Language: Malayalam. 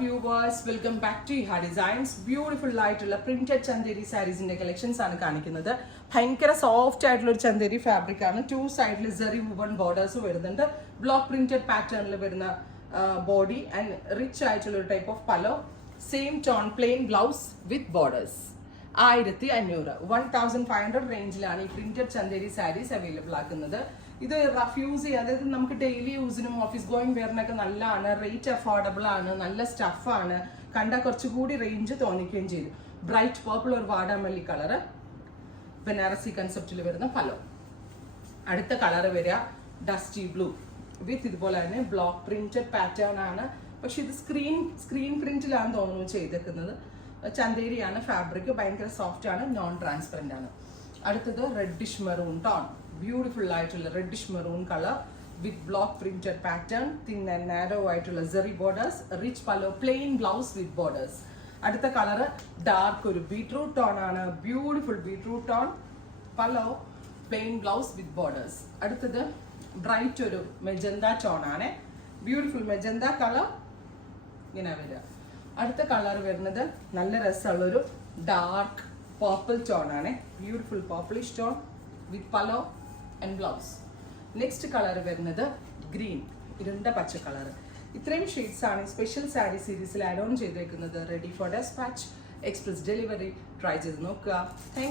viewers, welcome back to Iha Designs. Beautiful ആയിട്ടുള്ള പ്രിന്റഡ് ചന്ദേരി സാരീസിന്റെ കളക്ഷൻസ് ആണ് കാണിക്കുന്നത്. ഭയങ്കര സോഫ്റ്റ് ആയിട്ടുള്ള ഒരു ചന്ദേരി ഫാബ്രിക് ആണ്. ടു സൈഡിൽ സെറി വുവൺ ബോർഡേഴ്സ് വരുന്നുണ്ട്. ബ്ലോക്ക് പ്രിന്റഡ് പാറ്റേണിൽ വരുന്ന ബോഡി ആൻഡ് റിച്ച് ആയിട്ടുള്ള ഒരു type of pallu. Same tone plain blouse with borders. 1500 1500 റേഞ്ചിലാണ് ഈ പ്രിന്റഡ് ചന്ദേരി സാരീസ് അവൈലബിൾ ആക്കുന്നത്. ഇത് റഫ് യൂസ് ചെയ്യുക, അതായത് നമുക്ക് ഡെയിലി യൂസിനും ഓഫീസ് ഗോയിങ് വെയറിനൊക്കെ നല്ലതാണ്. റേറ്റ് അഫോർഡബിൾ ആണ്, നല്ല സ്റ്റഫാണ്. കണ്ട കുറച്ചുകൂടി റേഞ്ച് തോന്നിക്കുകയും ചെയ്തു. ബ്രൈറ്റ് പർപ്പിൾ ഒരു വാടാമല്ലി കളറ്, ബനാറസി കൺസെപ്റ്റിൽ വരുന്ന പലോ. അടുത്ത കളർ വരിക ഡസ്റ്റി ബ്ലൂ വിത്ത് ഇതുപോലെ തന്നെ ബ്ലോക്ക് പ്രിന്റഡ് പാറ്റേൺ ആണ്. പക്ഷെ ഇത് സ്ക്രീൻ പ്രിന്റിലാണ് തോന്നുന്നു ചെയ്തേക്കുന്നത്. ചന്തേരിയാണ് ഫാബ്രിക്, ഭയങ്കര സോഫ്റ്റ് ആണ്, നോൺ ട്രാൻസ്പെറന്റ് ആണ്. അടുത്തത് റെഡിഷ് മെറൂൺ ടോൺ, ബ്യൂട്ടിഫുൾ ആയിട്ടുള്ള reddish maroon colour with block printed pattern, thin and narrow ആയിട്ടുള്ള zari borders, rich pallu, plain blouse with borders. അടുത്ത കളർ ഡാർക്ക് ഒരു ബീട്രൂട്ട് ടോൺ ആണ്, beautiful beetroot tone, pallu, plain blouse with borders. അടുത്തത് ബ്രൈറ്റ് ഒരു മെജന്ത ടോൺ ആണ്, ബ്യൂട്ടിഫുൾ മെജന്ത കളർ ഇങ്ങനെ വരിക. അടുത്ത കളർ വരുന്നത് നല്ല രസമുള്ളൊരു ഡാർക്ക് പർപ്പിൾ ടോൺ ആണ്, beautiful purplish tone with pallu and blouse. Next colour വരുന്നത് ഗ്രീൻ, ഇരുണ്ട പച്ച കളർ. ഇത്രയും ഷെയ്ഡ്സ് ആണ് സ്പെഷ്യൽ സാരി സീരീസിൽ ആഡ് ഓൺ ചെയ്തേക്കുന്നത്. Ready for despatch, express delivery. Try ചെയ്ത് നോക്കുക. താങ്ക്